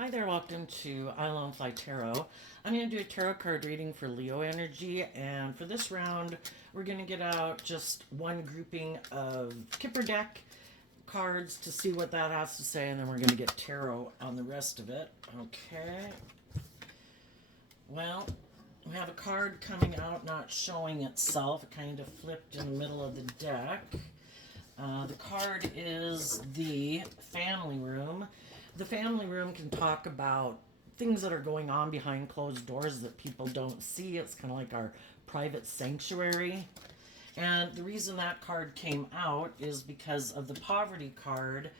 Hi there, welcome to I Lone Fly Tarot. I'm going to do a tarot card reading for Leo energy, and for this round, we're going to get out just one grouping of Kipper deck cards to see what that has to say, and then we're going to get tarot on the rest of it. Okay. Well, we have a card coming out not showing itself. It kind of flipped in the middle of the deck. The card is the family room. The family room can talk about things that are going on behind closed doors that people don't see. It's kind of like our private sanctuary. And the reason that card came out is because of the poverty card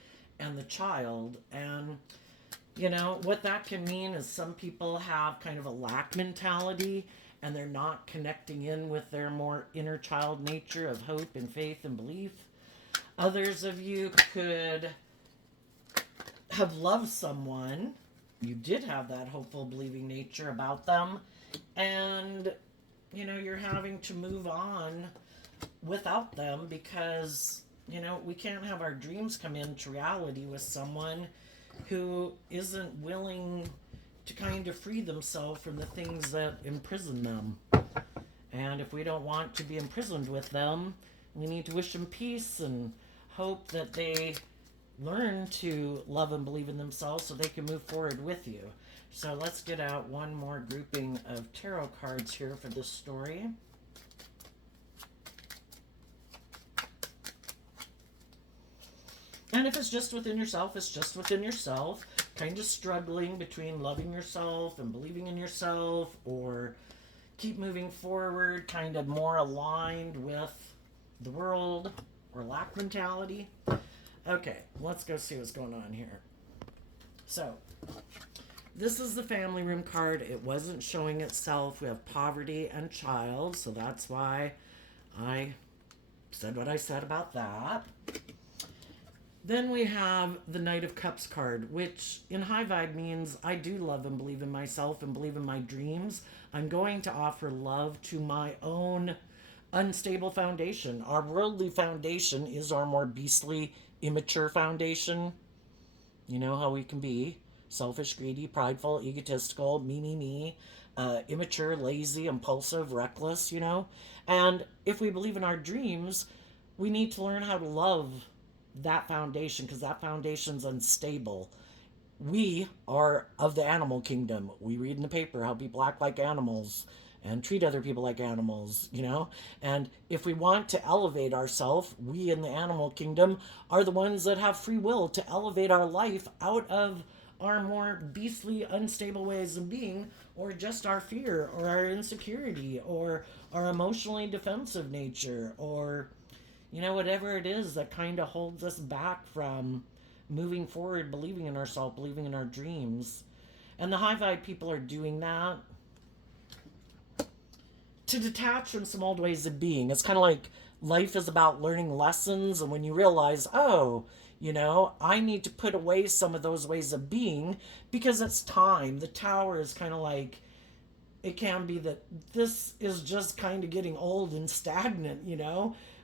and the child. And, what that can mean is some people have kind of a lack mentality and they're not connecting in with their more inner child nature of hope and faith and belief. Others of you could have loved someone. You did have that hopeful, believing nature about them. And, you're having to move on without them because, we can't have our dreams come into reality with someone who isn't willing to kind of free themselves from the things that imprison them. And if we don't want to be imprisoned with them, we need to wish them peace and hope that they learn to love and believe in themselves so they can move forward with you. So let's get out one more grouping of tarot cards here for this story. And if it's just within yourself, it's just within yourself. Kind of struggling between loving yourself and believing in yourself, or keep moving forward, kind of more aligned with the world, or lack mentality. Okay, let's go see what's going on here. So, this is the family room card. It wasn't showing itself. We have poverty and child, so that's why I said what I said about that. Then we have the Knight of Cups card, which in high vibe means I do love and believe in myself and believe in my dreams. I'm going to offer love to my own unstable foundation. Our worldly foundation is our more beastly, immature foundation. You know how we can be selfish, greedy, prideful, egotistical, me, immature, lazy, impulsive, reckless, And if we believe in our dreams, we need to learn how to love that foundation because that foundation's unstable. We are of the animal kingdom. We read in the paper how people act like animals and treat other people like animals. And if we want to elevate ourselves, we in the animal kingdom are the ones that have free will to elevate our life out of our more beastly, unstable ways of being, or just our fear, or our insecurity, or our emotionally defensive nature, or whatever it is that kind of holds us back from moving forward, believing in ourselves, believing in our dreams. And the high vibe people are doing that to detach from some old ways of being. It's kind of like life is about learning lessons, and when you realize, I need to put away some of those ways of being because it's time. The tower is kind of like, it can be that this is just kind of getting old and stagnant.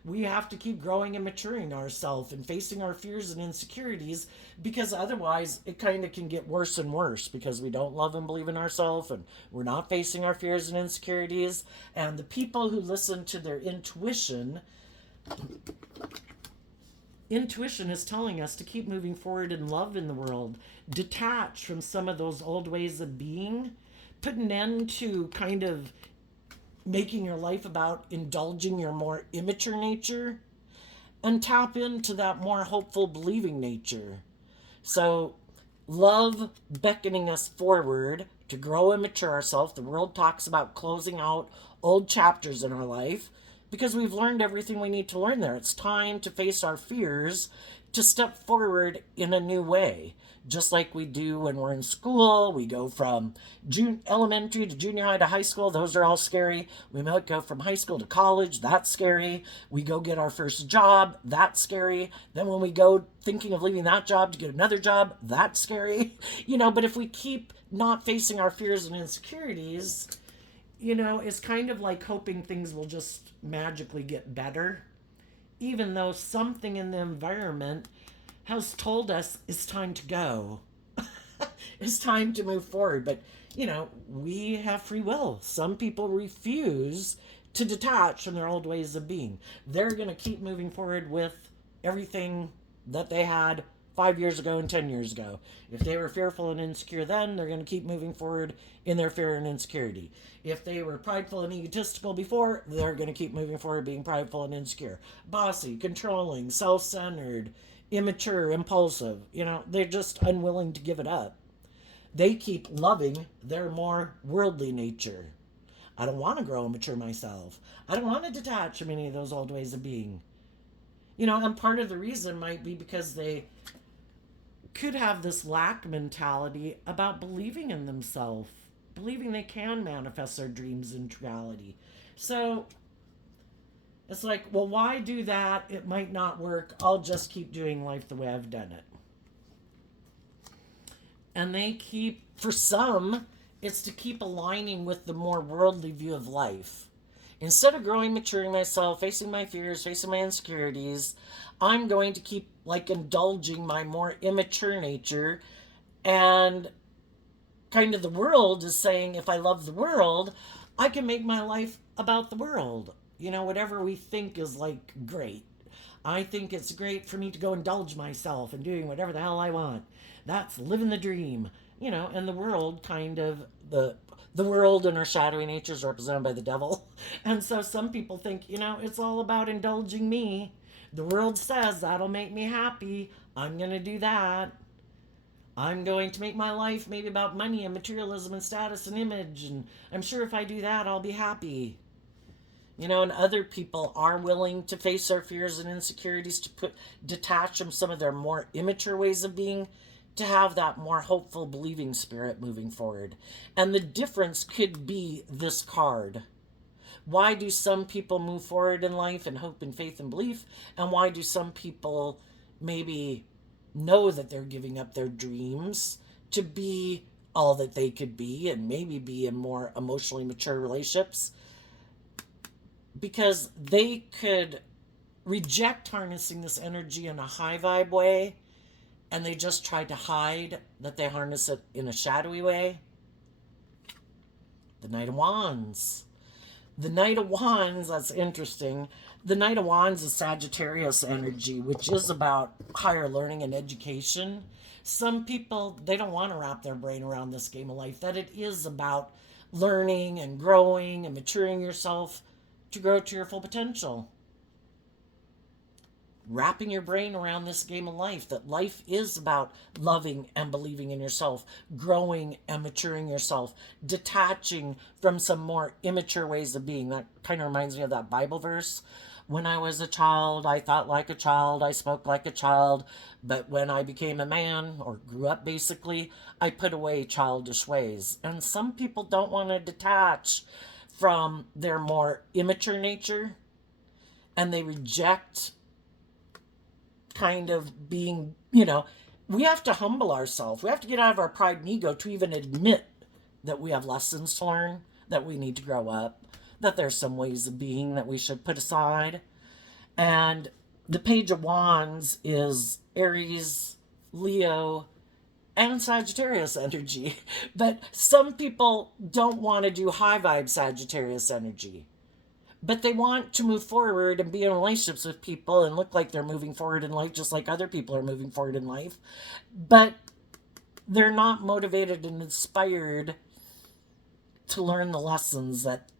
We have to keep growing and maturing ourselves and facing our fears and insecurities because otherwise it kind of can get worse and worse because we don't love and believe in ourselves and we're not facing our fears and insecurities. And the people who listen to their intuition is telling us to keep moving forward in love in the world, detach from some of those old ways of being, put an end to kind of making your life about indulging your more immature nature and tap into that more hopeful, believing nature. So, love beckoning us forward to grow and mature ourselves. The world talks about closing out old chapters in our life because we've learned everything we need to learn there. It's time to face our fears, to step forward in a new way. Just like we do when we're in school, we go from elementary to junior high to high school. Those are all scary. We might go from high school to college. That's scary. We go get our first job. That's scary. Then when we go thinking of leaving that job to get another job, that's scary. But if we keep not facing our fears and insecurities, it's kind of like hoping things will just magically get better, even though something in the environment has told us it's time to go. It's time to move forward. But, we have free will. Some people refuse to detach from their old ways of being. They're going to keep moving forward with everything that they had 5 years ago and 10 years ago. If they were fearful and insecure then, they're going to keep moving forward in their fear and insecurity. If they were prideful and egotistical before, they're going to keep moving forward being prideful and insecure. Bossy, controlling, self centered, immature, impulsive. They're just unwilling to give it up. They keep loving their more worldly nature. I don't want to grow and mature myself. I don't want to detach from any of those old ways of being. And part of the reason might be because they could have this lack mentality about believing in themselves, believing they can manifest their dreams into reality. So it's like, well, why do that? It might not work. I'll just keep doing life the way I've done it. And they keep, for some, it's to keep aligning with the more worldly view of life. Instead of growing, maturing myself, facing my fears, facing my insecurities, I'm going to keep indulging my more immature nature. And kind of the world is saying, if I love the world, I can make my life about the world. Whatever we think is great. I think it's great for me to go indulge myself and doing whatever the hell I want. That's living the dream. And the world the world and our shadowy nature is represented by the devil. And so some people think, it's all about indulging me. The world says that'll make me happy. I'm going to do that. I'm going to make my life maybe about money and materialism and status and image. And I'm sure if I do that, I'll be happy. And other people are willing to face their fears and insecurities, to detach from some of their more immature ways of being, to have that more hopeful, believing spirit moving forward. And the difference could be this card. Why do some people move forward in life in hope and faith and belief? And why do some people maybe know that they're giving up their dreams to be all that they could be and maybe be in more emotionally mature relationships? Because they could reject harnessing this energy in a high vibe way, and they just try to hide that they harness it in a shadowy way. The Knight of Wands. The Knight of Wands, that's interesting. The Knight of Wands is Sagittarius energy, which is about higher learning and education. Some people, they don't want to wrap their brain around this game of life, that it is about learning and growing and maturing yourself to grow to your full potential. Wrapping your brain around this game of life, that life is about loving and believing in yourself, growing and maturing yourself, detaching from some more immature ways of being. That kind of reminds me of that Bible verse. When I was a child, I thought like a child, I spoke like a child, but when I became a man, or grew up basically, I put away childish ways. And some people don't want to detach from their more immature nature, and they reject kind of being, we have to humble ourselves. We have to get out of our pride and ego to even admit that we have lessons to learn, that we need to grow up, that there's some ways of being that we should put aside. And the Page of Wands is Aries, Leo, and Sagittarius energy. But some people don't want to do high vibe Sagittarius energy. But they want to move forward and be in relationships with people and look like they're moving forward in life just like other people are moving forward in life. But they're not motivated and inspired to learn the lessons that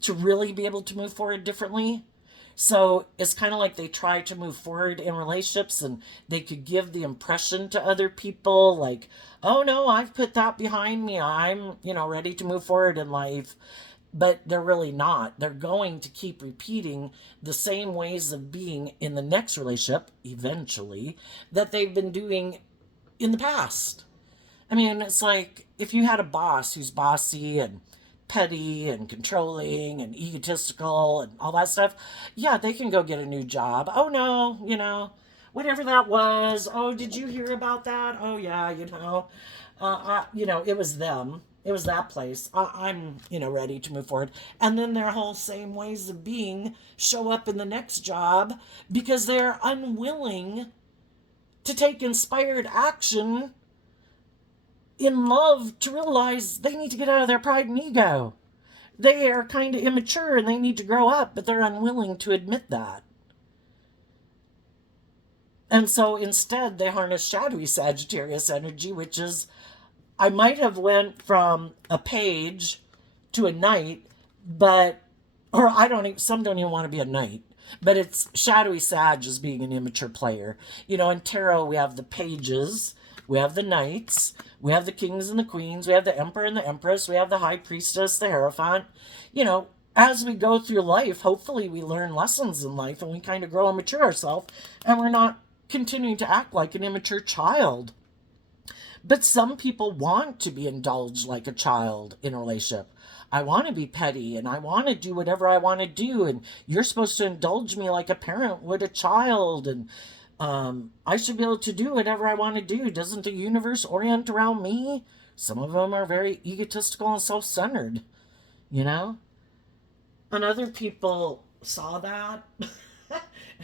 to really be able to move forward differently. So it's kind of like they try to move forward in relationships and they could give the impression to other people like, oh no, I've put that behind me. I'm, ready to move forward in life. But they're really not. They're going to keep repeating the same ways of being in the next relationship, eventually, that they've been doing in the past. I mean, it's like if you had a boss who's bossy and petty and controlling and egotistical and all that stuff, yeah, they can go get a new job. Oh no, whatever that was. Oh, did you hear about that? Oh yeah, it was them. It was that place. I'm, ready to move forward. And then their whole same ways of being show up in the next job because they're unwilling to take inspired action in love to realize they need to get out of their pride and ego. They are kind of immature and they need to grow up, but they're unwilling to admit that. And so instead, they harness shadowy Sagittarius energy, which is, I might have went from a page to a knight, but, or I don't even, some don't even want to be a knight, but it's shadowy Sag as being an immature player. You know, in tarot, we have the pages, we have the knights, we have the kings and the queens, we have the emperor and the empress, we have the high priestess, the hierophant. You know, as we go through life, hopefully we learn lessons in life and we kind of grow and mature ourselves, and we're not continuing to act like an immature child. But some people want to be indulged like a child in a relationship. I want to be petty and I want to do whatever I want to do, and you're supposed to indulge me like a parent would a child, and I should be able to do whatever I want to do. Doesn't the universe orient around me? Some of them are very egotistical and self-centered, you know? And other people saw that.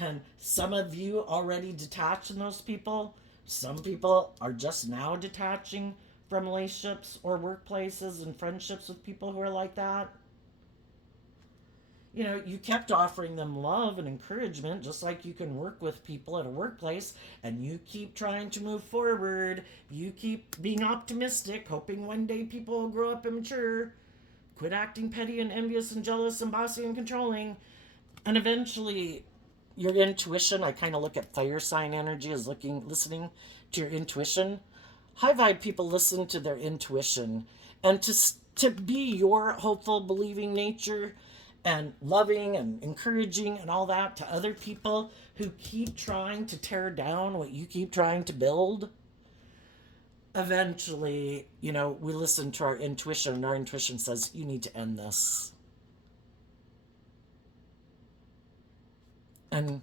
And some of you already detached from those people. Some people are just now detaching from relationships or workplaces and friendships with people who are like that. You know, you kept offering them love and encouragement, just like you can work with people at a workplace, and you keep trying to move forward. You keep being optimistic, hoping one day people will grow up and mature. Quit acting petty and envious and jealous and bossy and controlling. And eventually, your intuition, I kind of look at fire sign energy as listening to your intuition. High vibe people listen to their intuition, and to be your hopeful, believing nature and loving and encouraging and all that to other people who keep trying to tear down what you keep trying to build. Eventually, you know, we listen to our intuition, and our intuition says, you need to end this. And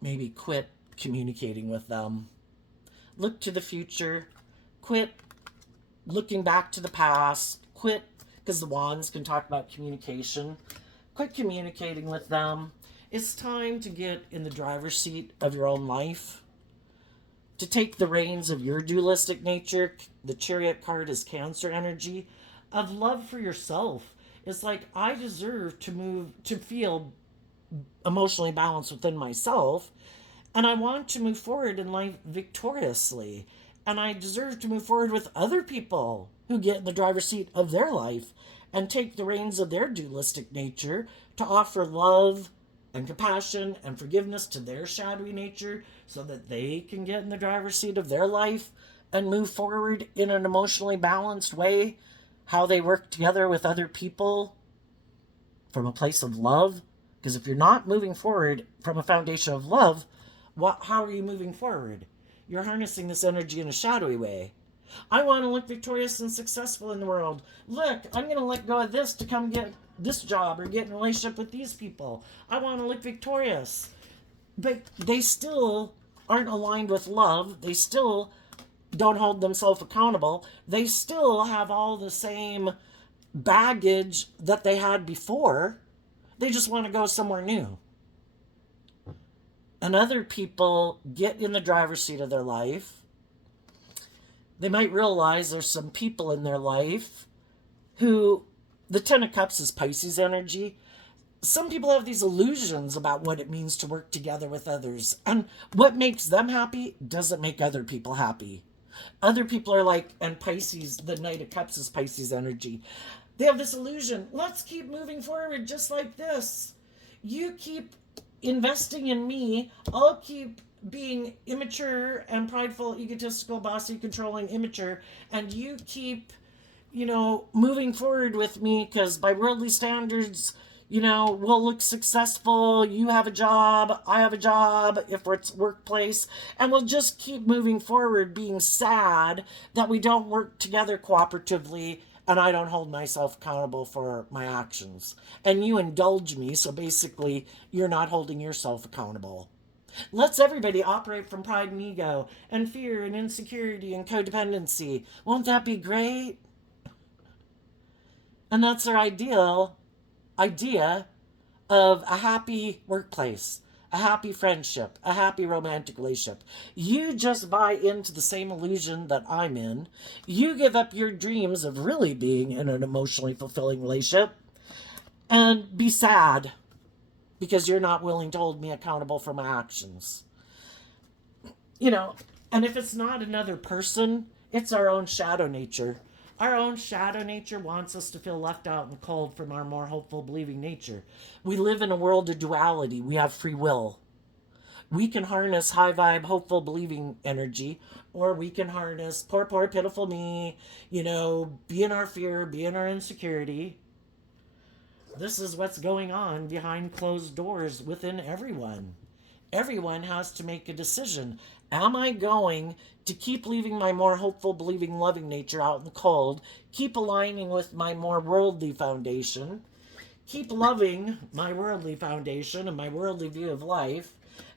maybe quit communicating with them. Look to the future. Quit looking back to the past. Quit, because the wands can talk about communication. Quit communicating with them. It's time to get in the driver's seat of your own life. To take the reins of your dualistic nature. The Chariot card is Cancer energy of love for yourself. It's like, I deserve to feel emotionally balanced within myself, and I want to move forward in life victoriously, and I deserve to move forward with other people who get in the driver's seat of their life and take the reins of their dualistic nature to offer love and compassion and forgiveness to their shadowy nature so that they can get in the driver's seat of their life and move forward in an emotionally balanced way, how they work together with other people from a place of love. Because if you're not moving forward from a foundation of love, how are you moving forward? You're harnessing this energy in a shadowy way. I want to look victorious and successful in the world. Look, I'm going to let go of this to come get this job or get in a relationship with these people. I want to look victorious. But they still aren't aligned with love. They still don't hold themselves accountable. They still have all the same baggage that they had before. They just want to go somewhere new. And other people get in the driver's seat of their life. They might realize there's some people in their life who, the Ten of Cups is Pisces energy. Some people have these illusions about what it means to work together with others. And what makes them happy doesn't make other people happy. Other people are like, and Pisces, the Knight of Cups is Pisces energy. They have this illusion. Let's keep moving forward just like this. You keep investing in me. I'll keep being immature and prideful, egotistical, bossy, controlling, immature. And you keep, moving forward with me because by worldly standards, we'll look successful. You have a job. I have a job if it's workplace. And we'll just keep moving forward being sad that we don't work together cooperatively and I don't hold myself accountable for my actions. And you indulge me, so basically you're not holding yourself accountable. Let's everybody operate from pride and ego and fear and insecurity and codependency. Won't that be great? And that's our idea of a happy workplace, a happy friendship, a happy romantic relationship. You just buy into the same illusion that I'm in. You give up your dreams of really being in an emotionally fulfilling relationship and be sad because you're not willing to hold me accountable for my actions. You know, and if it's not another person, it's our own shadow nature. Our own shadow nature wants us to feel left out and cold from our more hopeful, believing nature. We live in a world of duality. We have free will. We can harness high vibe, hopeful, believing energy, or we can harness poor, poor, pitiful me, be in our fear, be in our insecurity. This is what's going on behind closed doors within everyone. Everyone has to make a decision. Am I going to keep leaving my more hopeful, believing, loving nature out in the cold, keep aligning with my more worldly foundation, keep loving my worldly foundation and my worldly view of life?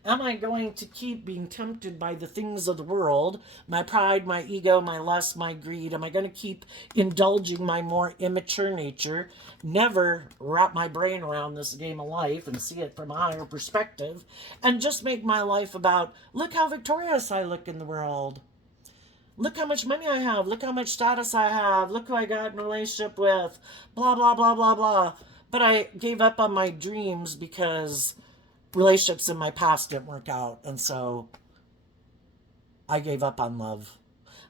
Am I going to keep being tempted by the things of the world, my pride, my ego, my lust, my greed? Am I going to keep indulging my more immature nature, never wrap my brain around this game of life and see it from a higher perspective, and just make my life about, look how victorious I look in the world? Look how much money I have. Look how much status I have. Look who I got in a relationship with. Blah, blah, blah, blah, blah. But I gave up on my dreams because relationships in my past didn't work out. And so I gave up on love.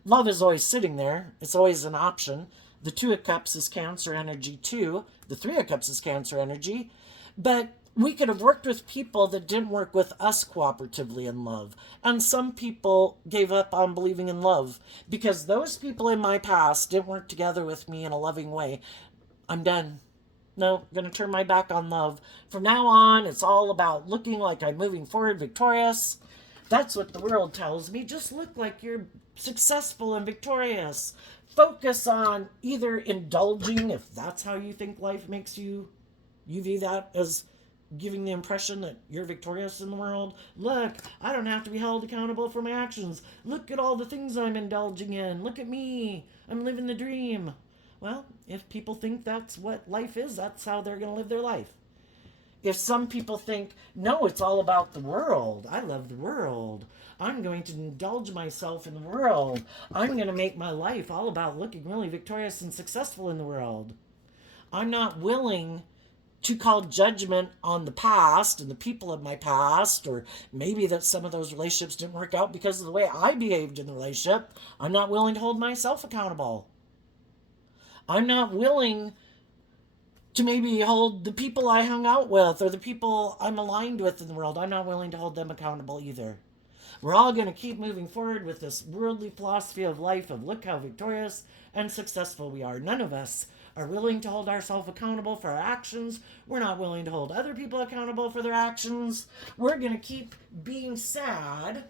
Love is always sitting there. It's always an option. The Two of Cups is Cancer energy too. The Three of Cups is Cancer energy. But we could have worked with people that didn't work with us cooperatively in love. And some people gave up on believing in love because those people in my past didn't work together with me in a loving way. I'm done. No, I'm going to turn my back on love. From now on, it's all about looking like I'm moving forward victorious. That's what the world tells me. Just look like you're successful and victorious. Focus on either indulging, if that's how you think life makes you view that as giving the impression that you're victorious in the world. Look, I don't have to be held accountable for my actions. Look at all the things I'm indulging in. Look at me. I'm living the dream. Well, if people think that's what life is, that's how they're going to live their life. If some people think, no, it's all about the world. I love the world. I'm going to indulge myself in the world. I'm going to make my life all about looking really victorious and successful in the world. I'm not willing to call judgment on the past and the people of my past, or maybe that some of those relationships didn't work out because of the way I behaved in the relationship. I'm not willing to hold myself accountable. I'm not willing to maybe hold the people I hung out with or the people I'm aligned with in the world. I'm not willing to hold them accountable either. We're all going to keep moving forward with this worldly philosophy of life of look how victorious and successful we are. None of us are willing to hold ourselves accountable for our actions. We're not willing to hold other people accountable for their actions. We're going to keep being sad,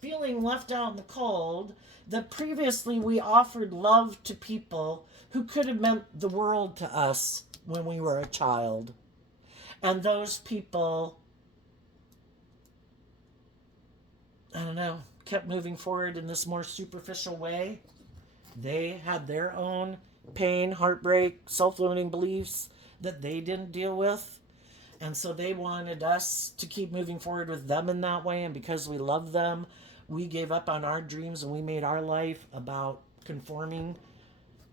feeling left out in the cold, that previously we offered love to people who could have meant the world to us when we were a child. And those people, I don't know, kept moving forward in this more superficial way. They had their own pain, heartbreak, self-limiting beliefs that they didn't deal with. And so they wanted us to keep moving forward with them in that way. And because we love them, we gave up on our dreams and we made our life about conforming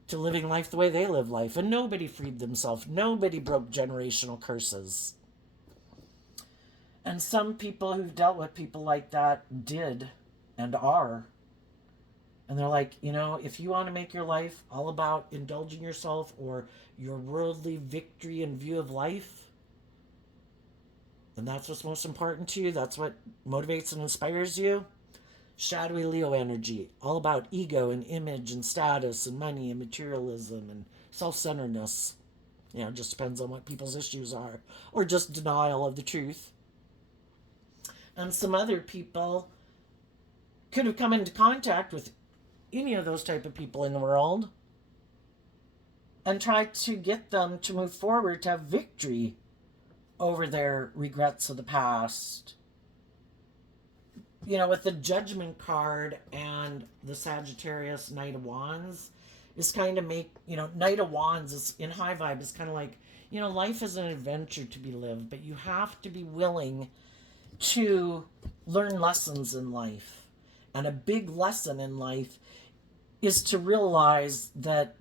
to living life the way they live life. And nobody freed themselves. Nobody broke generational curses. And some people who've dealt with people like that did and are. And they're like, if you want to make your life all about indulging yourself or your worldly victory and view of life, and that's what's most important to you, that's what motivates and inspires you, shadowy Leo energy, all about ego and image and status and money and materialism and self-centeredness. It just depends on what people's issues are, or just denial of the truth. And some other people could have come into contact with any of those type of people in the world and try to get them to move forward to have victory over their regrets of the past. With the Judgment card and the Sagittarius Knight of Wands is kind of Knight of Wands is in high vibe is kind of like, life is an adventure to be lived, but you have to be willing to learn lessons in life. And a big lesson in life is to realize that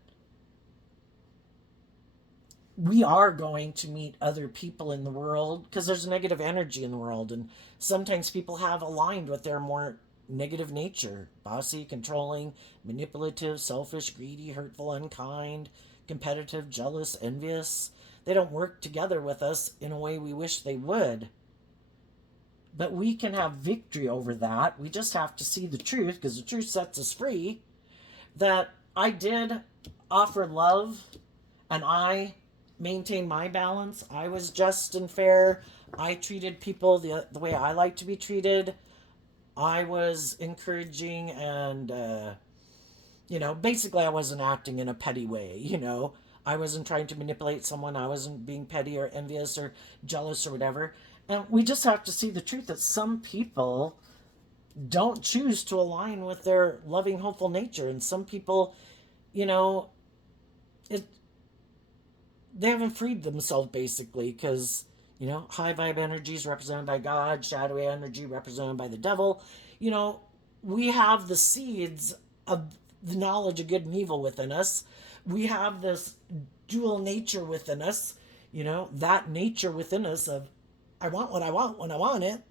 we are going to meet other people in the world because there's negative energy in the world. And sometimes people have aligned with their more negative nature: bossy, controlling, manipulative, selfish, greedy, hurtful, unkind, competitive, jealous, envious. They don't work together with us in a way we wish they would. But we can have victory over that. We just have to see the truth, because the truth sets us free. That I did offer love, and I maintained my balance. I was just and fair. I treated people the way I like to be treated. I was encouraging and, basically I wasn't acting in a petty way. I wasn't trying to manipulate someone. I wasn't being petty or envious or jealous or whatever. And we just have to see the truth that some people don't choose to align with their loving, hopeful nature. And some people, you know, it they haven't freed themselves basically, because high vibe energy is represented by God, shadowy energy represented by the devil. you know we have the seeds of the knowledge of good and evil within us. We have this dual nature within us, that nature within us of, I want what I want when I want it.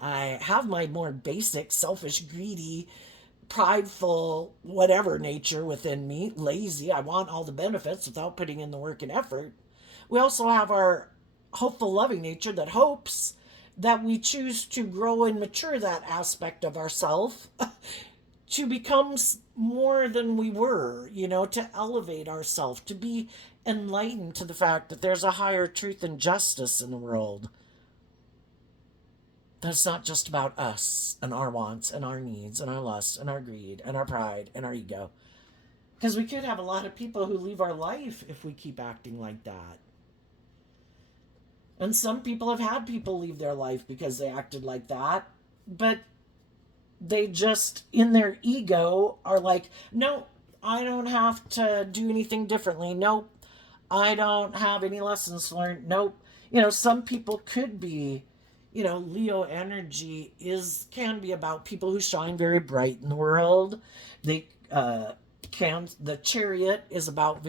I have my more basic selfish, greedy, prideful, whatever nature within me, lazy. I want all the benefits without putting in the work and effort. We also have our hopeful, loving nature that hopes, that we choose to grow and mature that aspect of ourself to become more than we were, to elevate ourselves, to be enlightened to the fact that there's a higher truth and justice in the world. That's not just about us and our wants and our needs and our lust and our greed and our pride and our ego. Because we could have a lot of people who leave our life if we keep acting like that. And some people have had people leave their life because they acted like that. But they just, in their ego, are like, no, I don't have to do anything differently. Nope. I don't have any lessons learned. Nope. Some people could be, Leo energy can be about people who shine very bright in the world. They the chariot is about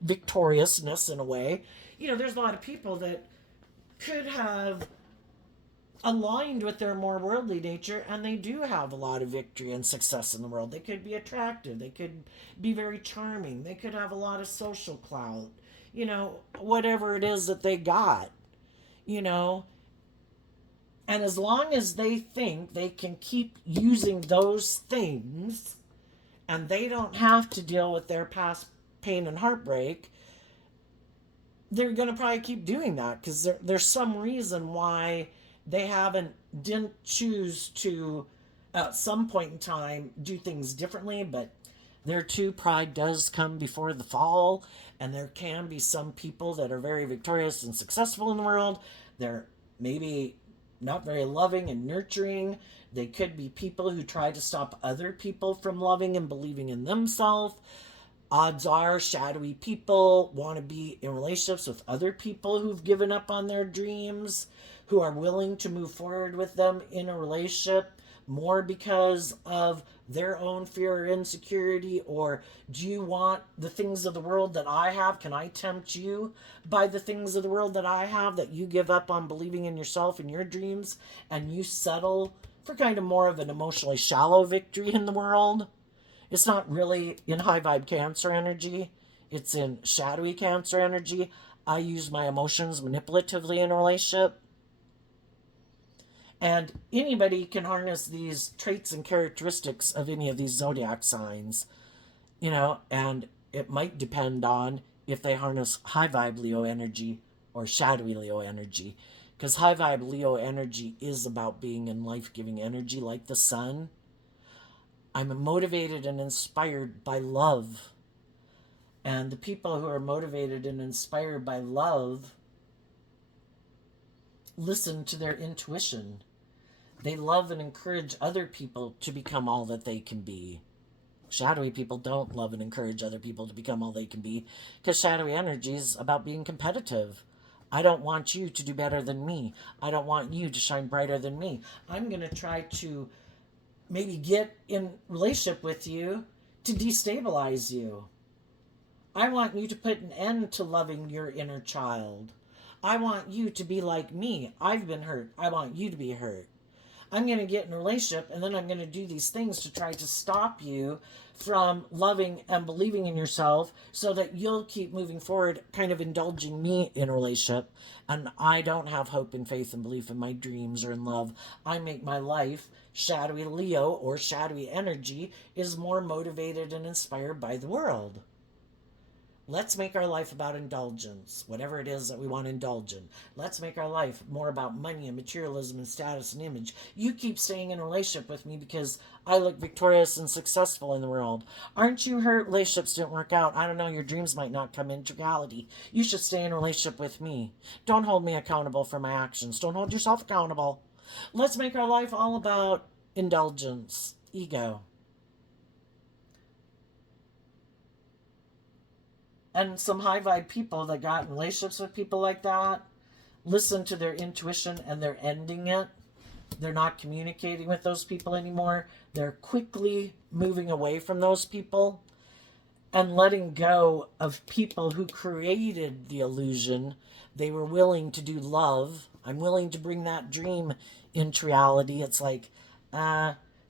victoriousness in a way. There's a lot of people that could have aligned with their more worldly nature, and they do have a lot of victory and success in the world. They could be attractive, they could be very charming, they could have a lot of social clout, whatever it is that they got, and as long as they think they can keep using those things and they don't have to deal with their past pain and heartbreak, they're going to probably keep doing that, because there's some reason why they didn't choose to, at some point in time, do things differently. But there too, pride does come before the fall, and there can be some people that are very victorious and successful in the world. They're maybe not very loving and nurturing. They could be people who try to stop other people from loving and believing in themselves. Odds are shadowy people want to be in relationships with other people who've given up on their dreams, who are willing to move forward with them in a relationship more because of their own fear or insecurity. Or, do you want the things of the world that I have? Can I tempt you by the things of the world that I have, that you give up on believing in yourself and your dreams, and you settle for kind of more of an emotionally shallow victory in the world? It's not really in high vibe Cancer energy. It's in shadowy Cancer energy. I use my emotions manipulatively in a relationship. And anybody can harness these traits and characteristics of any of these zodiac signs, and it might depend on if they harness high vibe Leo energy or shadowy Leo energy. Because high vibe Leo energy is about being in life-giving energy like the sun. I'm motivated and inspired by love. And the people who are motivated and inspired by love listen to their intuition. They love and encourage other people to become all that they can be. Shadowy people don't love and encourage other people to become all they can be, because shadowy energy is about being competitive. I don't want you to do better than me. I don't want you to shine brighter than me. I'm going to try to maybe get in relationship with you to destabilize you. I want you to put an end to loving your inner child. I want you to be like me. I've been hurt. I want you to be hurt. I'm going to get in a relationship and then I'm going to do these things to try to stop you from loving and believing in yourself so that you'll keep moving forward, kind of indulging me in a relationship. And I don't have hope and faith and belief in my dreams or in love. I make my life shadowy. Leo, or shadowy energy, is more motivated and inspired by the world. Let's make our life about indulgence, whatever it is that we want to indulge in. Let's make our life more about money and materialism and status and image. You keep staying in a relationship with me because I look victorious and successful in the world. Aren't you hurt? Relationships didn't work out. I don't know, your dreams might not come into reality. You should stay in a relationship with me. Don't hold me accountable for my actions. Don't hold yourself accountable. Let's make our life all about indulgence, ego. And some high vibe people that got in relationships with people like that listen to their intuition and they're ending it. They're not communicating with those people anymore. They're quickly moving away from those people and letting go of people who created the illusion. They were willing to do love. I'm willing to bring that dream into reality. It's like,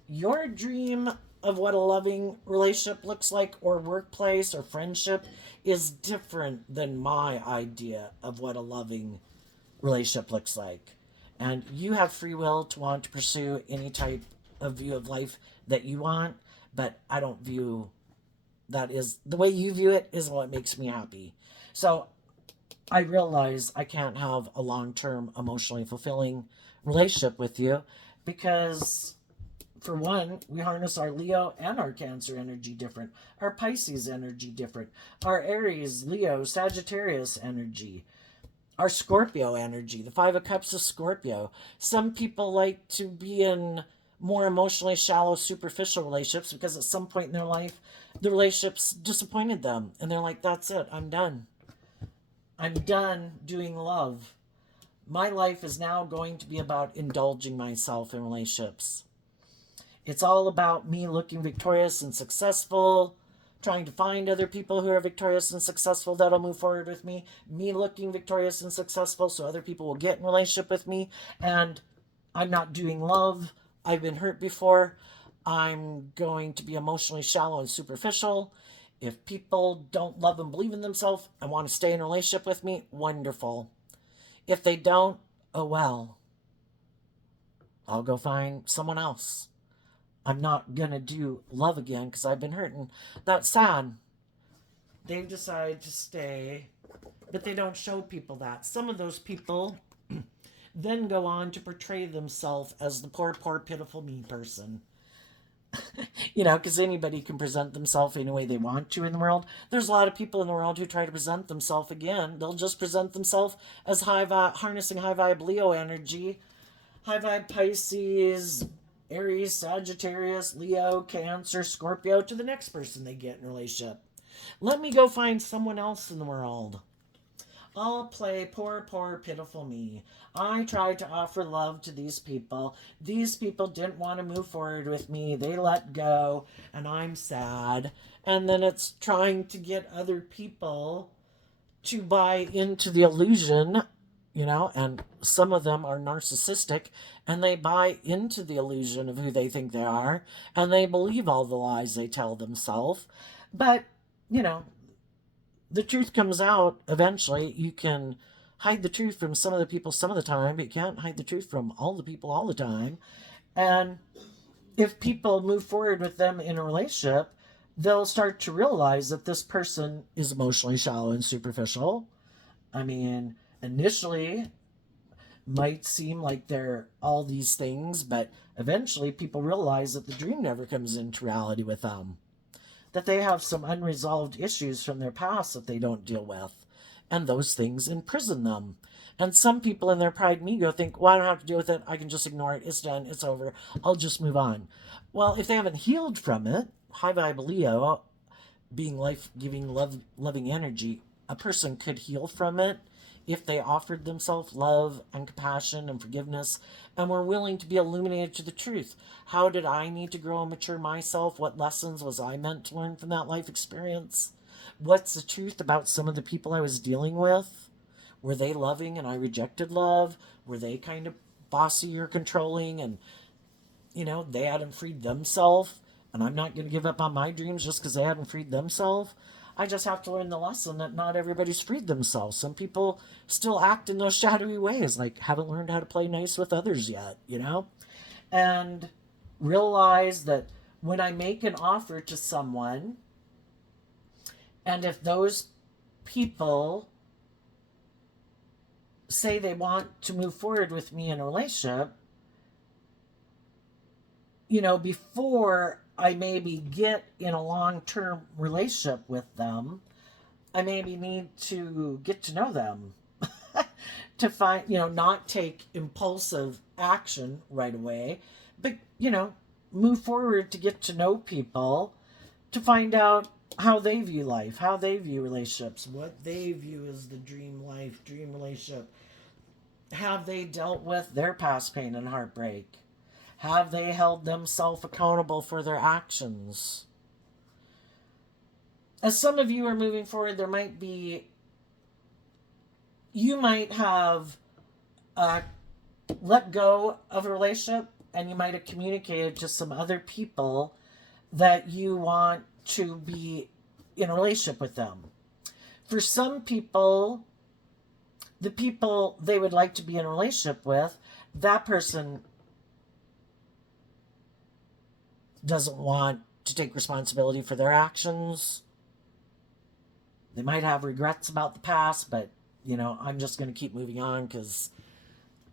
your dream of what a loving relationship looks like, or workplace or friendship, is different than my idea of what a loving relationship looks like. And you have free will to want to pursue any type of view of life that you want, but I don't view that is the way you view it is what makes me happy. So I realize I can't have a long-term emotionally fulfilling relationship with you because, for one, we harness our Leo and our Cancer energy different, our Pisces energy different, our Aries, Leo, Sagittarius energy, our Scorpio energy, the Five of Cups of Scorpio. Some people like to be in more emotionally shallow, superficial relationships because at some point in their life, the relationships disappointed them. And they're like, that's it, I'm done. I'm done doing love. My life is now going to be about indulging myself in relationships. It's all about me looking victorious and successful, trying to find other people who are victorious and successful that'll move forward with me, me looking victorious and successful so other people will get in relationship with me, and I'm not doing love. I've been hurt before. I'm going to be emotionally shallow and superficial. If people don't love and believe in themselves and want to stay in a relationship with me, wonderful. If they don't, oh well. I'll go find someone else. I'm not going to do love again because I've been hurting. That's sad. They've decided to stay, but they don't show people that. Some of those people then go on to portray themselves as the poor, poor, pitiful me person. Because anybody can present themselves any way they want to in the world. There's a lot of people in the world who try to present themselves again. They'll just present themselves as harnessing high vibe Leo energy, high vibe Pisces, Aries, Sagittarius, Leo, Cancer, Scorpio to the next person they get in a relationship. Let me go find someone else in the world. I'll play poor, poor, pitiful me. I tried to offer love to these people. These people didn't want to move forward with me. They let go, and I'm sad. And then it's trying to get other people to buy into the illusion, and some of them are narcissistic, and they buy into the illusion of who they think they are, and they believe all the lies they tell themselves. But, the truth comes out eventually. You can hide the truth from some of the people some of the time, but you can't hide the truth from all the people all the time. And if people move forward with them in a relationship, they'll start to realize that this person is emotionally shallow and superficial. I mean, initially might seem like they're all these things, but eventually people realize that the dream never comes into reality with them. That they have some unresolved issues from their past that they don't deal with. And those things imprison them. And some people in their pride and ego think, well, I don't have to deal with it. I can just ignore it. It's done. It's over. I'll just move on. Well, if they haven't healed from it, high vibe Leo, being life-giving, loving energy, a person could heal from it if they offered themselves love and compassion and forgiveness and were willing to be illuminated to the truth. How did I need to grow and mature myself? What lessons was I meant to learn from that life experience? What's the truth about some of the people I was dealing with? Were they loving and I rejected love? Were they kind of bossy or controlling and, they hadn't freed themselves? And I'm not going to give up on my dreams just because they hadn't freed themselves. I just have to learn the lesson that not everybody's freed themselves. Some people still act in those shadowy ways, like haven't learned how to play nice with others yet. And realize that when I make an offer to someone, and if those people say they want to move forward with me in a relationship, before I maybe get in a long-term relationship with them, I maybe need to get to know them to find, not take impulsive action right away, but, move forward to get to know people, to find out how they view life, how they view relationships, what they view as the dream life, dream relationship. Have they dealt with their past pain and heartbreak? Have they held themselves accountable for their actions? As some of you are moving forward, you might have let go of a relationship, and you might have communicated to some other people that you want to be in a relationship with them. For some people, the people they would like to be in a relationship with, that person doesn't want to take responsibility for their actions. They might have regrets about the past, but, I'm just going to keep moving on because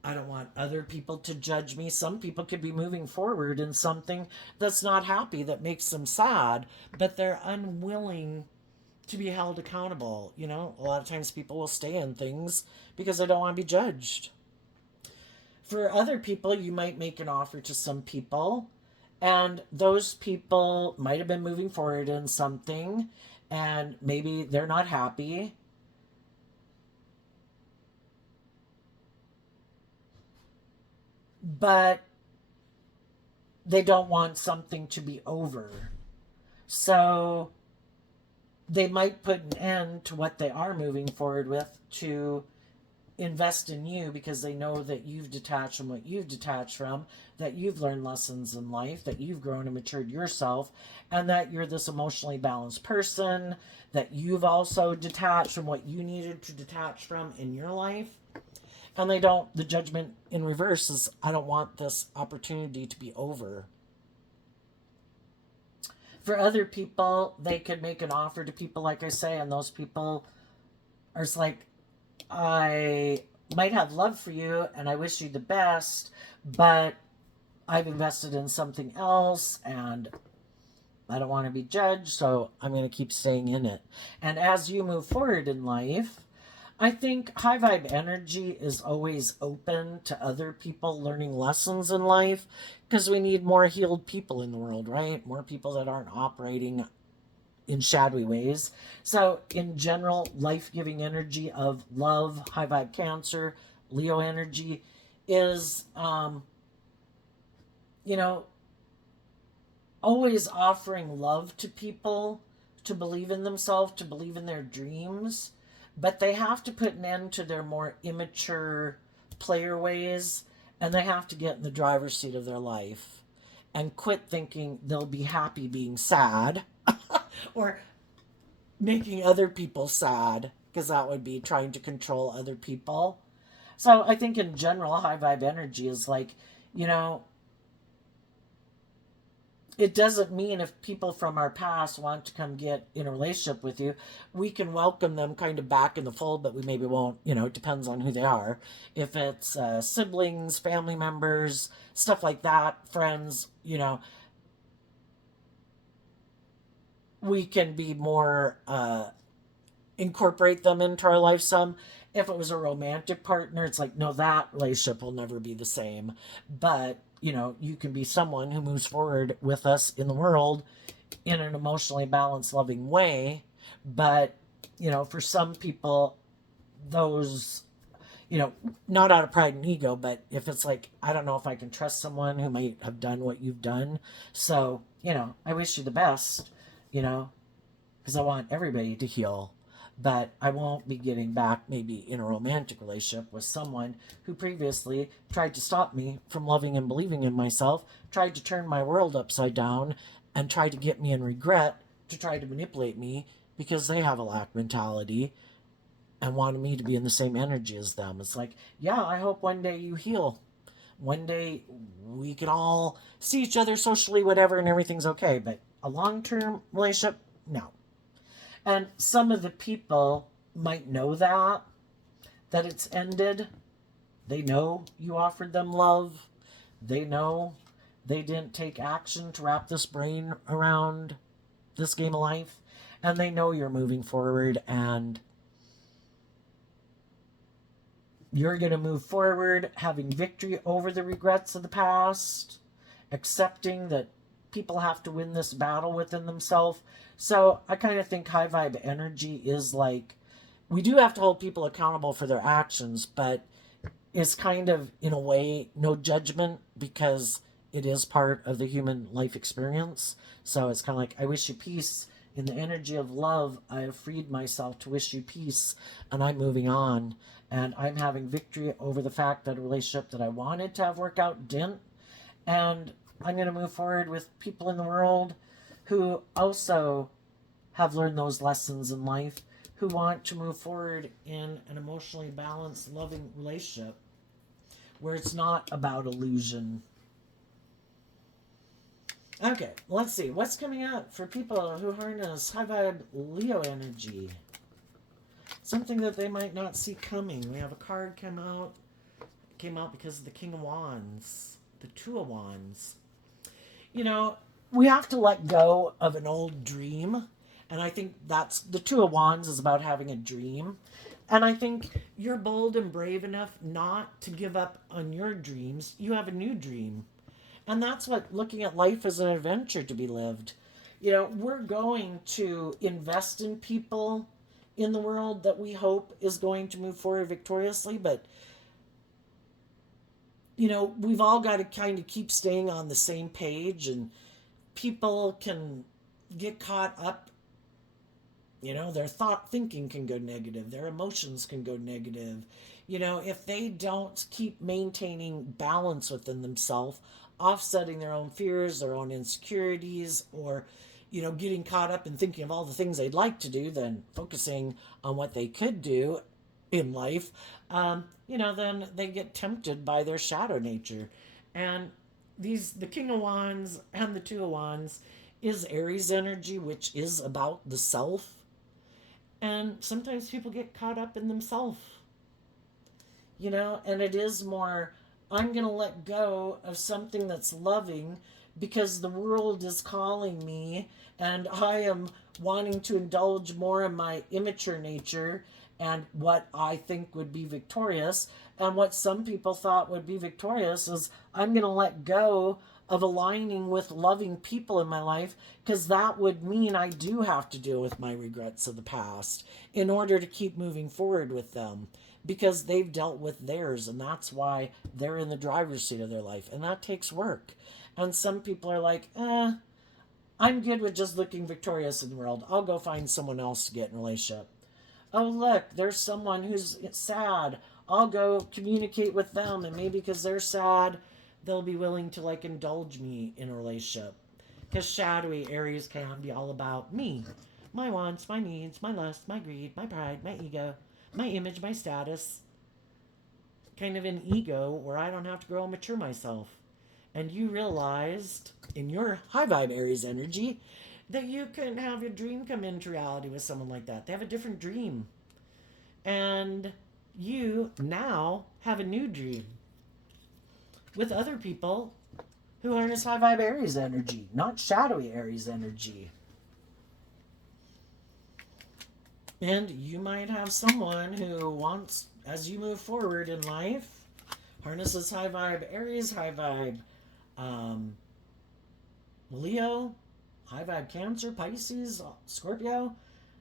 I don't want other people to judge me. Some people could be moving forward in something that's not happy, that makes them sad, but they're unwilling to be held accountable. A lot of times people will stay in things because they don't want to be judged. For other people, you might make an offer to some people, and those people might have been moving forward in something, and maybe they're not happy. But they don't want something to be over. So they might put an end to what they are moving forward with to invest in you, because they know that you've detached from what you've detached from, that you've learned lessons in life, that you've grown and matured yourself, and that you're this emotionally balanced person, that you've also detached from what you needed to detach from in your life. And the judgment in reverse is, I don't want this opportunity to be over. For other people, they could make an offer to people, like I say, and those people are just like, I might have love for you and I wish you the best, but I've invested in something else and I don't want to be judged, so I'm going to keep staying in it. And as you move forward in life, I think high vibe energy is always open to other people learning lessons in life, because we need more healed people in the world, right? More people that aren't operating in shadowy ways. So, in general, life giving energy of love, high vibe Cancer, Leo energy is, always offering love to people, to believe in themselves, to believe in their dreams. But they have to put an end to their more immature player ways, and they have to get in the driver's seat of their life and quit thinking they'll be happy being sad or making other people sad, because that would be trying to control other people. So I think in general, high vibe energy is like, it doesn't mean if people from our past want to come get in a relationship with you, we can welcome them kind of back in the fold, but we maybe won't, it depends on who they are. If it's siblings, family members, stuff like that, friends, we can be more, incorporate them into our life some. If it was a romantic partner, it's like, no, that relationship will never be the same. But you can be someone who moves forward with us in the world in an emotionally balanced, loving way. But, for some people, those, not out of pride and ego, but if it's like, I don't know if I can trust someone who might have done what you've done. So, I wish you the best, you know, because I want everybody to heal. But I won't be getting back maybe in a romantic relationship with someone who previously tried to stop me from loving and believing in myself, tried to turn my world upside down, and tried to get me in regret to try to manipulate me because they have a lack mentality and wanted me to be in the same energy as them. It's like, yeah, I hope one day you heal. One day we can all see each other socially, whatever, and everything's okay. But a long term relationship, no. And some of the people might know that it's ended. They know you offered them love. They know they didn't take action to wrap this brain around this game of life. And they know you're moving forward and you're going to move forward, having victory over the regrets of the past, accepting that people have to win this battle within themselves. So I kind of think high vibe energy is like, we do have to hold people accountable for their actions, but it's kind of, in a way, no judgment because it is part of the human life experience. So it's kind of like, I wish you peace. In the energy of love, I have freed myself to wish you peace, and I'm moving on. And I'm having victory over the fact that a relationship that I wanted to have work out didn't. And I'm going to move forward with people in the world who also have learned those lessons in life, who want to move forward in an emotionally balanced, loving relationship where it's not about illusion. Okay, let's see. What's coming up for people who harness high vibe Leo energy? Something that they might not see coming. We have a card came out because of the King of Wands, the Two of Wands. We have to let go of an old dream. And I think that's the Two of Wands is about having a dream. And I think you're bold and brave enough not to give up on your dreams. You have a new dream. And that's what looking at life as an adventure to be lived. We're going to invest in people in the world that we hope is going to move forward victoriously. But, we've all got to kind of keep staying on the same page, and people can get caught up. Their thinking can go negative. Their emotions can go negative. If they don't keep maintaining balance within themselves, offsetting their own fears, their own insecurities, or, getting caught up in thinking of all the things they'd like to do than focusing on what they could do in life, then they get tempted by their shadow nature. And the King of Wands and the Two of Wands is Aries energy, which is about the self. And sometimes people get caught up in themselves, and it is more, I'm going to let go of something that's loving because the world is calling me and I am wanting to indulge more in my immature nature and what I think would be victorious. And what some people thought would be victorious is I'm going to let go of aligning with loving people in my life because that would mean I do have to deal with my regrets of the past in order to keep moving forward with them because they've dealt with theirs, and that's why they're in the driver's seat of their life, and that takes work. And some people are like, I'm good with just looking victorious in the world. I'll go find someone else to get in a relationship. Oh, look, there's someone who's sad. I'll go communicate with them, and maybe because they're sad, they'll be willing to indulge me in a relationship. Because shadowy Aries can be all about me, my wants, my needs, my lust, my greed, my pride, my ego, my image, my status. Kind of an ego where I don't have to grow and mature myself. And you realized in your high vibe Aries energy that you can have your dream come into reality with someone like that. They have a different dream. And you now have a new dream with other people who harness high vibe Aries energy, not shadowy Aries energy. And you might have someone who wants, as you move forward in life, harnesses high vibe Aries, high vibe Leo, high vibe Cancer, Pisces, Scorpio,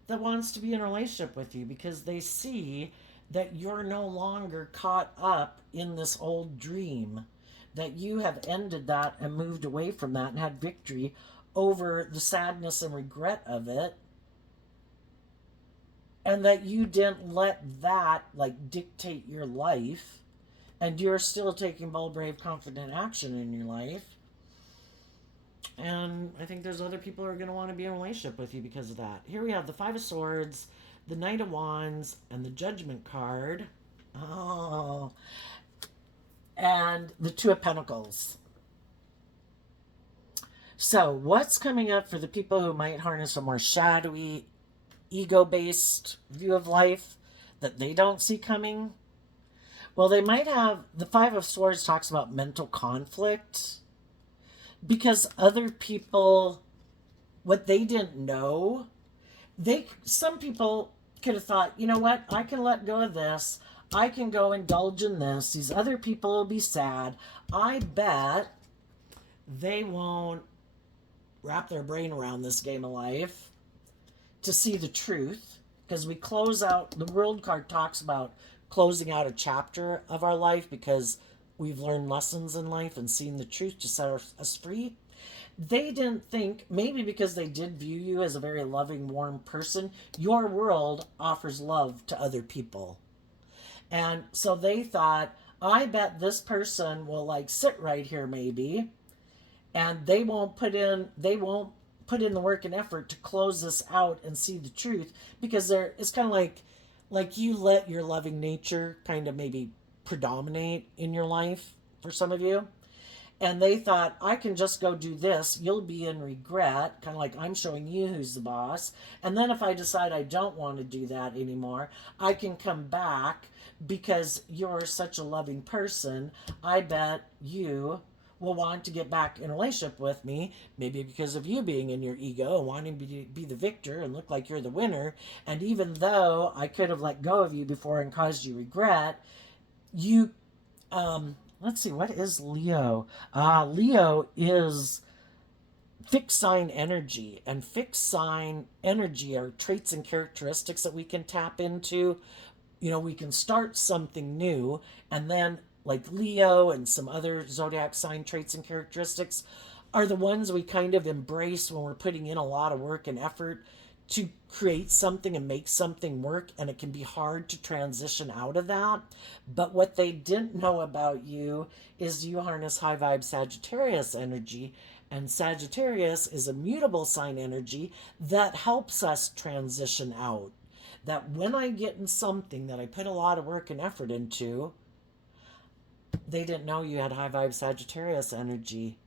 that wants to be in a relationship with you because they see that you're no longer caught up in this old dream, that you have ended that and moved away from that and had victory over the sadness and regret of it, and that you didn't let that like dictate your life, and you're still taking bold, brave, confident action in your life. And I think there's other people who are going to want to be in a relationship with you because of that. Here we have the Five of Swords, the Knight of Wands, and the Judgment card. Oh, and the Two of Pentacles. So, what's coming up for the people who might harness a more shadowy, ego based view of life that they don't see coming? Well, they might have the Five of Swords talks about mental conflict because other people, what they didn't know, some people could have thought, you know what, I can let go of this. I can go indulge in this. These other people will be sad. I bet they won't wrap their brain around this game of life to see the truth, because we close out, the World card talks about closing out a chapter of our life because we've learned lessons in life and seen the truth to set us free. They didn't think, maybe because they did view you as a very loving, warm person, your world offers love to other people. And so they thought, I bet this person will like sit right here maybe, and they won't put in the work and effort to close this out and see the truth, because it's kind of like you let your loving nature kind of maybe predominate in your life for some of you. And they thought, I can just go do this. You'll be in regret, kind of like I'm showing you who's the boss. And then if I decide I don't want to do that anymore, I can come back because you're such a loving person. I bet you will want to get back in a relationship with me, maybe because of you being in your ego and wanting to be the victor and look like you're the winner. And even though I could have let go of you before and caused you regret, you let's see, what is Leo? Leo is fixed sign energy, and fixed sign energy are traits and characteristics that we can tap into. You know, we can start something new, and then like Leo and some other zodiac sign traits and characteristics are the ones we kind of embrace when we're putting in a lot of work and effort to create something and make something work, and it can be hard to transition out of that. But what they didn't know about you is you harness high vibe Sagittarius energy, and Sagittarius is a mutable sign energy that helps us transition out. That when I get in something that I put a lot of work and effort into, they didn't know you had high vibe Sagittarius energy.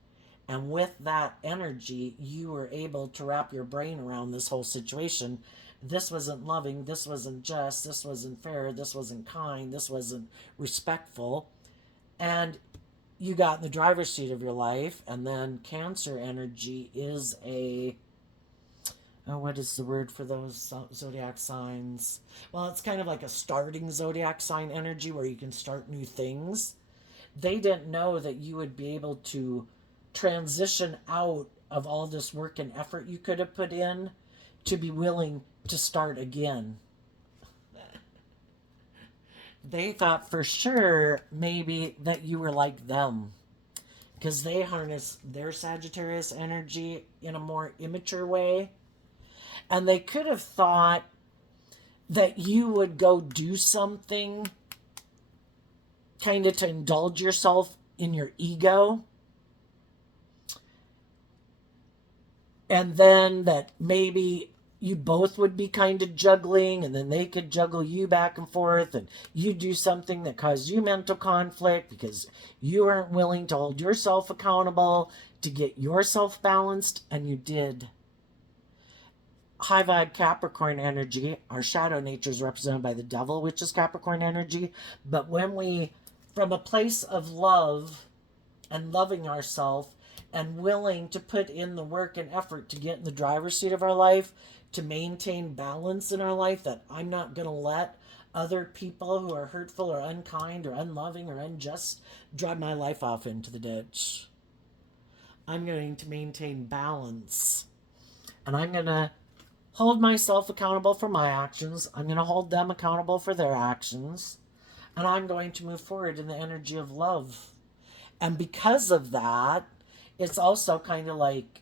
And with that energy, you were able to wrap your brain around this whole situation. This wasn't loving, this wasn't just, this wasn't fair, this wasn't kind, this wasn't respectful. And you got in the driver's seat of your life. And then Cancer energy is what is the word for those zodiac signs? Well, it's kind of like a starting zodiac sign energy where you can start new things. They didn't know that you would be able to transition out of all this work and effort you could have put in to be willing to start again. They thought for sure maybe that you were like them because they harness their Sagittarius energy in a more immature way. And they could have thought that you would go do something kind of to indulge yourself in your ego. And then that maybe you both would be kind of juggling, and then they could juggle you back and forth, and you do something that caused you mental conflict because you weren't willing to hold yourself accountable to get yourself balanced, and you did. High vibe Capricorn energy, our shadow nature is represented by the devil, which is Capricorn energy. But when we, from a place of love and loving ourselves and willing to put in the work and effort to get in the driver's seat of our life, to maintain balance in our life, that I'm not going to let other people who are hurtful or unkind or unloving or unjust drive my life off into the ditch. I'm going to maintain balance. And I'm going to hold myself accountable for my actions. I'm going to hold them accountable for their actions. And I'm going to move forward in the energy of love. And because of that, it's also kind of like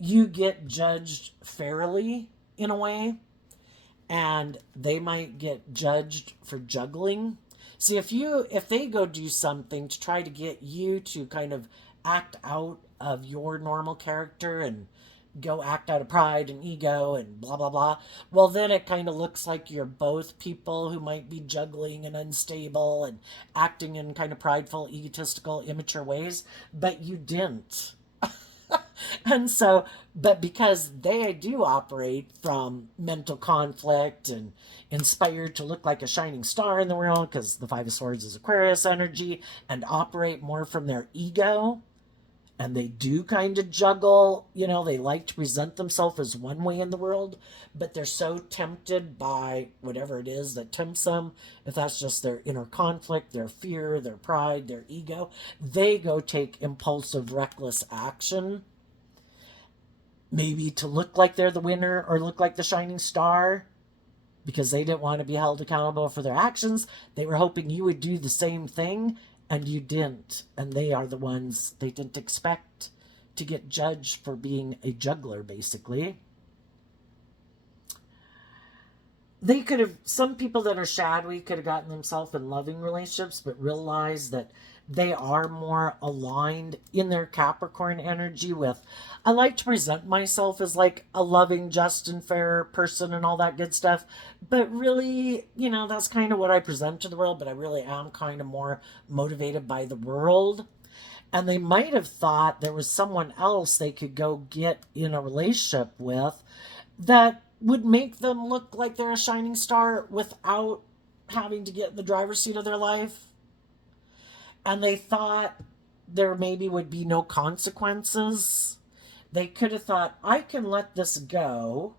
you get judged fairly in a way, and they might get judged for juggling. See, if they go do something to try to get you to kind of act out of your normal character and go act out of pride and ego and blah blah blah, well then it kind of looks like you're both people who might be juggling and unstable and acting in kind of prideful, egotistical, immature ways, but you didn't. And so, but because they do operate from mental conflict and inspired to look like a shining star in the world, because the Five of Swords is Aquarius energy, and operate more from their ego, and they do kind of juggle, they like to present themselves as one way in the world, but they're so tempted by whatever it is that tempts them. If that's just their inner conflict, their fear, their pride, their ego, they go take impulsive, reckless action, maybe to look like they're the winner or look like the shining star, because they didn't want to be held accountable for their actions. They were hoping you would do the same thing, and you didn't. And they are the ones they didn't expect to get judged for being a juggler, basically. Some people that are shadowy could have gotten themselves in loving relationships, but realized that they are more aligned in their Capricorn energy with, I like to present myself as like a loving, just, and fair person and all that good stuff. But really, that's kind of what I present to the world, but I really am kind of more motivated by the world. And they might have thought there was someone else they could go get in a relationship with that would make them look like they're a shining star without having to get in the driver's seat of their life. And they thought there maybe would be no consequences. They could have thought, I can let this go.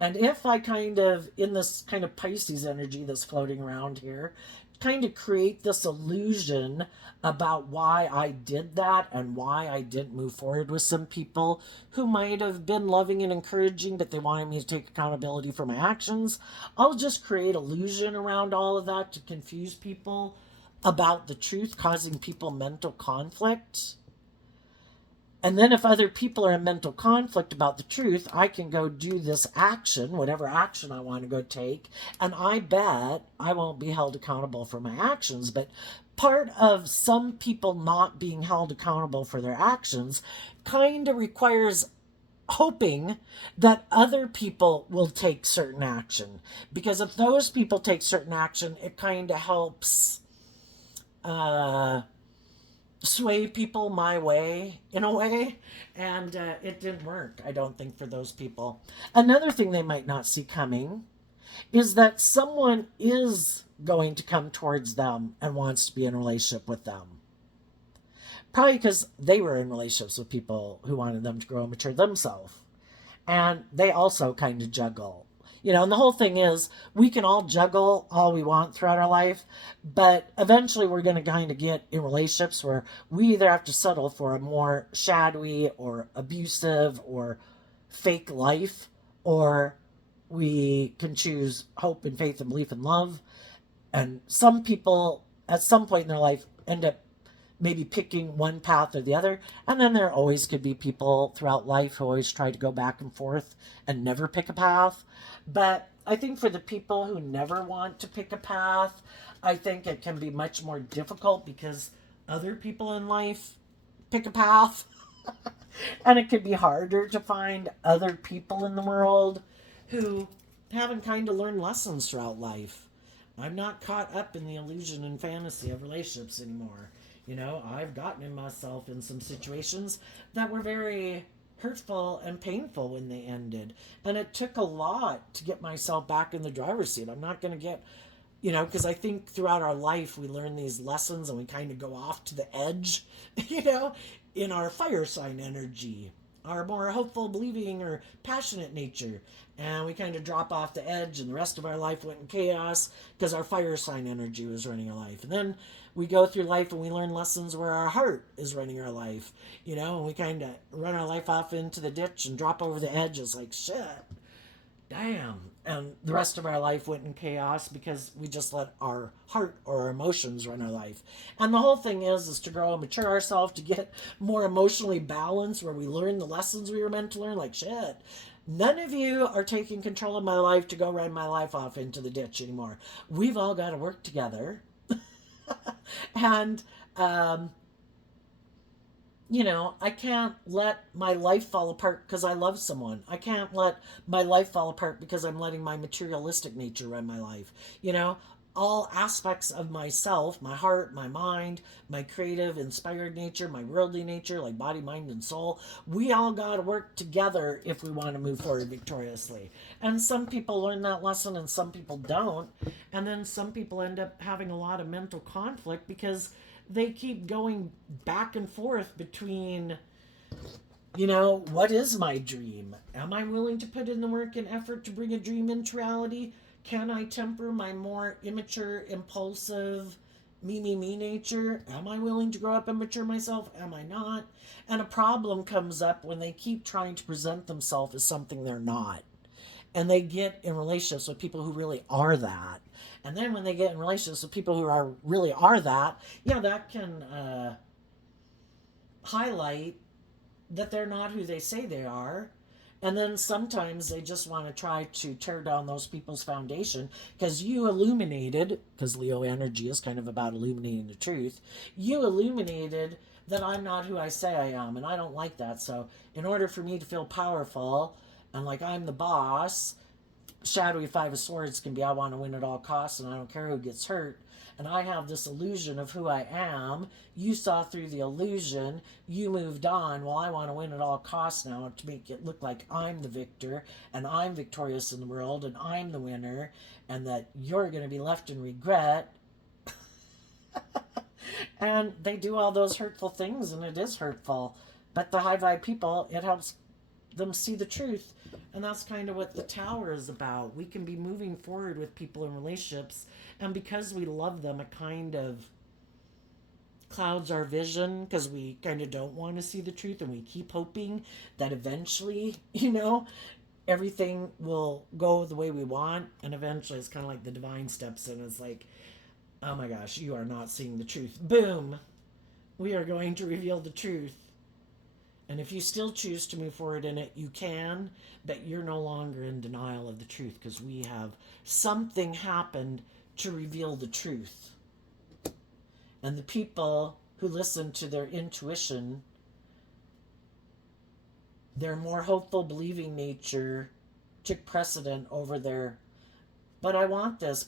And if I in this kind of Pisces energy that's floating around here, kind of create this illusion about why I did that and why I didn't move forward with some people who might have been loving and encouraging, but they wanted me to take accountability for my actions. I'll just create illusion around all of that to confuse people about the truth, causing people mental conflict. And then if other people are in mental conflict about the truth, I can go do this action, whatever action I want to go take, and I bet I won't be held accountable for my actions. But part of some people not being held accountable for their actions kind of requires hoping that other people will take certain action. Because if those people take certain action, it kind of helps sway people my way in a way, and it didn't work, I don't think, for those people. Another thing they might not see coming is that someone is going to come towards them and wants to be in a relationship with them, probably because they were in relationships with people who wanted them to grow and mature themselves, and they also kind of juggle. And the whole thing is, we can all juggle all we want throughout our life, but eventually we're going to kind of get in relationships where we either have to settle for a more shadowy or abusive or fake life, or we can choose hope and faith and belief and love. And some people, at some point in their life, end up maybe picking one path or the other. And then there always could be people throughout life who always try to go back and forth and never pick a path. But I think for the people who never want to pick a path, I think it can be much more difficult because other people in life pick a path. And it can be harder to find other people in the world who haven't kind of learned lessons throughout life. I'm not caught up in the illusion and fantasy of relationships anymore. I've gotten in myself in some situations that were very hurtful and painful when they ended. And it took a lot to get myself back in the driver's seat. I'm not going to get, because I think throughout our life we learn these lessons and we kind of go off to the edge, in our fire sign energy. our more hopeful, believing, or passionate nature. And we kind of drop off the edge, and the rest of our life went in chaos because our fire sign energy was running our life. And then we go through life and we learn lessons where our heart is running our life, and we kind of run our life off into the ditch and drop over the edge. It's like, shit, damn. And the rest of our life went in chaos because we just let our heart or our emotions run our life. And the whole thing is to grow and mature ourselves, to get more emotionally balanced, where we learn the lessons we were meant to learn. Like, shit, none of you are taking control of my life to go run my life off into the ditch anymore. We've all got to work together. And I can't let my life fall apart because I love someone. I can't let my life fall apart because I'm letting my materialistic nature run my life. All aspects of myself, my heart, my mind, my creative, inspired nature, my worldly nature, like body, mind, and soul, we all got to work together if we want to move forward victoriously. And some people learn that lesson and some people don't. And then some people end up having a lot of mental conflict because they keep going back and forth between, what is my dream? Am I willing to put in the work and effort to bring a dream into reality? Can I temper my more immature, impulsive, me nature? Am I willing to grow up and mature myself? Am I not? And a problem comes up when they keep trying to present themselves as something they're not. And they get in relationships with people who really are that. And then when they get in relationships with people who really are that, that can highlight that they're not who they say they are. And then sometimes they just want to try to tear down those people's foundation because you illuminated, because Leo energy is kind of about illuminating the truth, you illuminated that I'm not who I say I am, and I don't like that. So in order for me to feel powerful and like I'm the boss, shadowy Five of Swords can be I want to win at all costs and I don't care who gets hurt. And I have this illusion of who I am. You saw through the illusion. You moved on. Well, I want to win at all costs now to make it look like I'm the victor and I'm victorious in the world and I'm the winner and that you're going to be left in regret. And they do all those hurtful things and it is hurtful. But the high vibe people, it helps them see the truth. And that's kind of what the tower is about. We can be moving forward with people in relationships, and because we love them, it kind of clouds our vision because we kind of don't want to see the truth, and we keep hoping that eventually, everything will go the way we want. And eventually it's kind of like the divine steps in. It's like, oh my gosh, you are not seeing the truth. Boom. We are going to reveal the truth. And if you still choose to move forward in it, you can, but you're no longer in denial of the truth because we have something happened to reveal the truth. And the people who listen to their intuition, their more hopeful, believing nature took precedent over their, but I want this,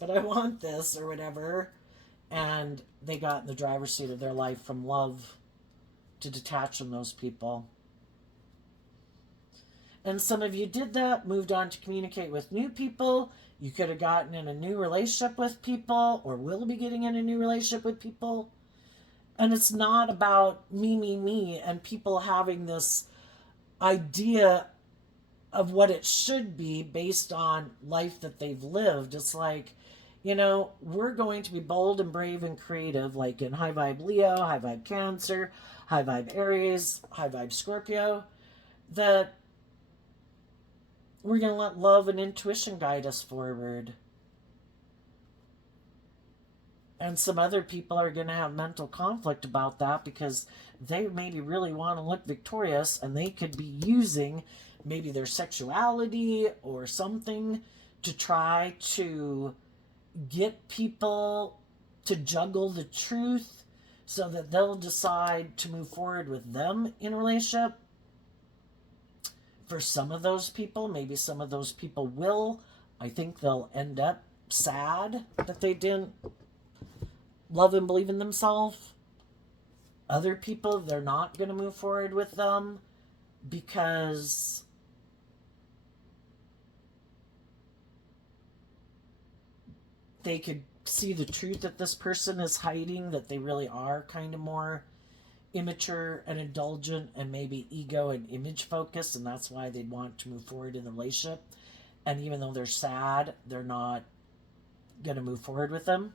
or whatever. And they got in the driver's seat of their life from love to detach from those people. And some of you did that, moved on to communicate with new people. You could have gotten in a new relationship with people or will be getting in a new relationship with people. And it's not about me, and people having this idea of what it should be based on life that they've lived. It's like, we're going to be bold and brave and creative, like in high vibe Leo, high vibe Cancer, high vibe Aries, high vibe Scorpio, that we're going to let love and intuition guide us forward. And some other people are going to have mental conflict about that because they maybe really want to look victorious, and they could be using maybe their sexuality or something to try to get people to juggle the truth so that they'll decide to move forward with them in a relationship. For some of those people, maybe some of those people will. I think they'll end up sad that they didn't love and believe in themselves. Other people, they're not going to move forward with them because they could see the truth that this person is hiding, that they really are kind of more immature and indulgent and maybe ego and image focused, and that's why they'd want to move forward in the relationship. And even though they're sad, they're not going to move forward with them.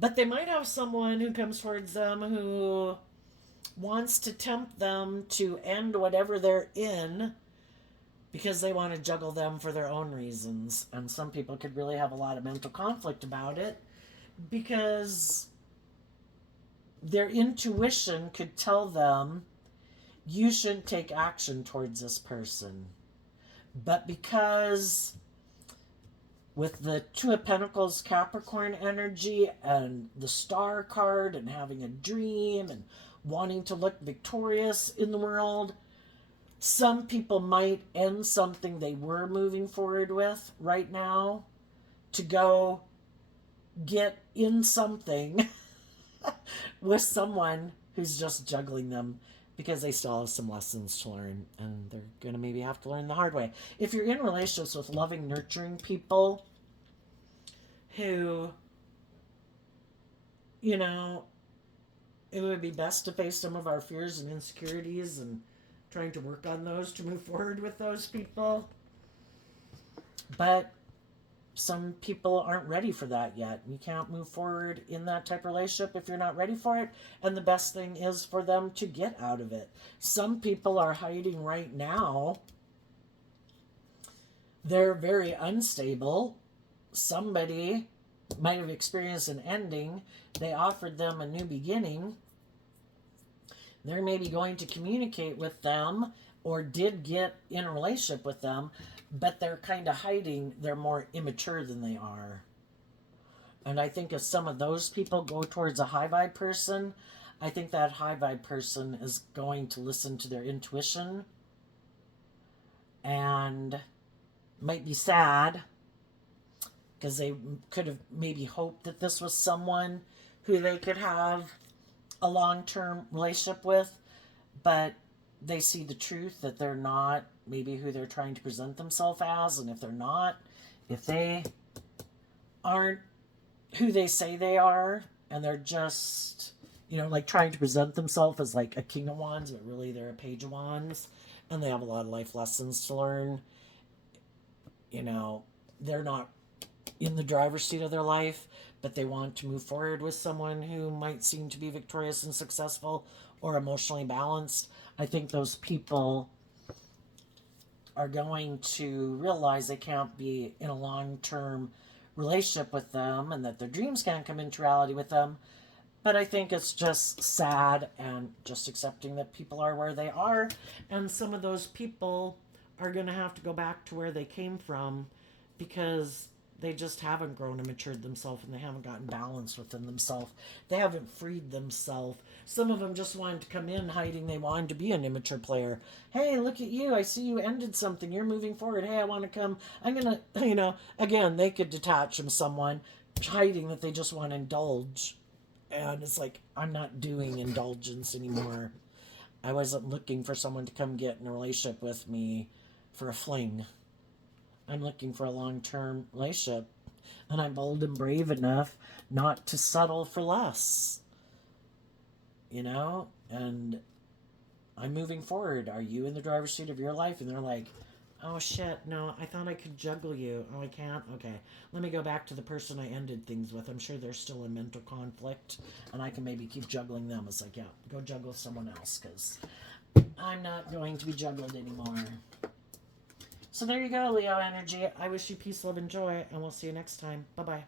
But they might have someone who comes towards them who wants to tempt them to end whatever they're in because they want to juggle them for their own reasons. And some people could really have a lot of mental conflict about it because their intuition could tell them you shouldn't take action towards this person. But because with the Two of Pentacles Capricorn energy and the Star card and having a dream and wanting to look victorious in the world, some people might end something they were moving forward with right now to go get in something with someone who's just juggling them because they still have some lessons to learn and they're going to maybe have to learn the hard way. If you're in relationships with loving, nurturing people who, you know, it would be best to face some of our fears and insecurities and trying to work on those to move forward with those people. But some people aren't ready for that yet. You can't move forward in that type of relationship if you're not ready for it. And the best thing is for them to get out of it. Some people are hiding right now. They're very unstable. Somebody might have experienced an ending. They offered them a new beginning. They're maybe going to communicate with them or did get in a relationship with them, but they're kind of hiding. They're more immature than they are. And I think if some of those people go towards a high vibe person, I think that high vibe person is going to listen to their intuition and might be sad because they could have maybe hoped that this was someone who they could have a long-term relationship with, but they see the truth that they're not maybe who they're trying to present themselves as. And if they're not, if they aren't who they say they are, and they're just, you know, like trying to present themselves as like a King of Wands, but really they're a Page of Wands, and they have a lot of life lessons to learn, you know, they're not in the driver's seat of their life, but they want to move forward with someone who might seem to be victorious and successful or emotionally balanced. I think those people are going to realize they can't be in a long-term relationship with them and that their dreams can't come into reality with them. But I think it's just sad and just accepting that people are where they are. And some of those people are going to have to go back to where they came from because they just haven't grown and matured themselves, and they haven't gotten balanced within themselves. They haven't freed themselves. Some of them just wanted to come in hiding. They wanted to be an immature player. Hey, look at you. I see you ended something. You're moving forward. Hey, I want to come. I'm going to, you know, again, they could detach from someone hiding that they just want to indulge. And it's like, I'm not doing indulgence anymore. I wasn't looking for someone to come get in a relationship with me for a fling. I'm looking for a long-term relationship, and I'm bold and brave enough not to settle for less, you know, and I'm moving forward. Are you in the driver's seat of your life? And they're like, oh shit, no, I thought I could juggle you. Oh, I can't? Okay, let me go back to the person I ended things with. I'm sure they're still in mental conflict, and I can maybe keep juggling them. It's like, yeah, go juggle someone else, because I'm not going to be juggled anymore. So there you go, Leo energy. I wish you peace, love, and joy, and we'll see you next time. Bye-bye.